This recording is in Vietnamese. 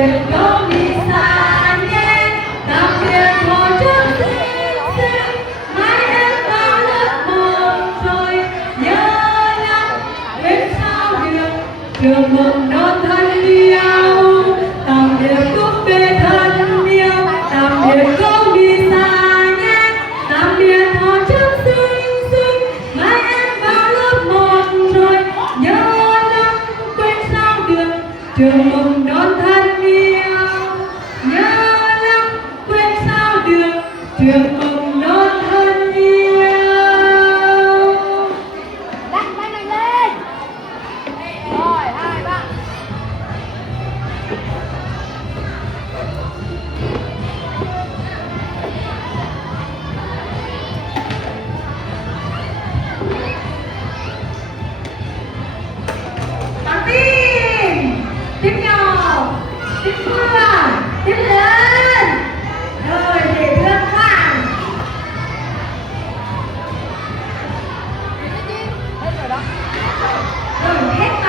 biệt có đi xa nhé, tạm biệt cô trước xinh xinh, mai em vào lớp một rồi nhớ lắm biết sao được trường mầm non thân yêu. Tạm biệt cúc về thân yêu, tạm biệt cô đi xa nhé, tạm biệt họ trước xinh xinh, mai em vào lớp một rồi nhớ lắm quên sao được trường mầm non thân yêu. Nhớ lắm quên sao được trường mầm non thân yêu. Đặt tay này lên. Rồi, 2, 3. Bắn tim, tim nhỏ, tim vừa, tim lớn.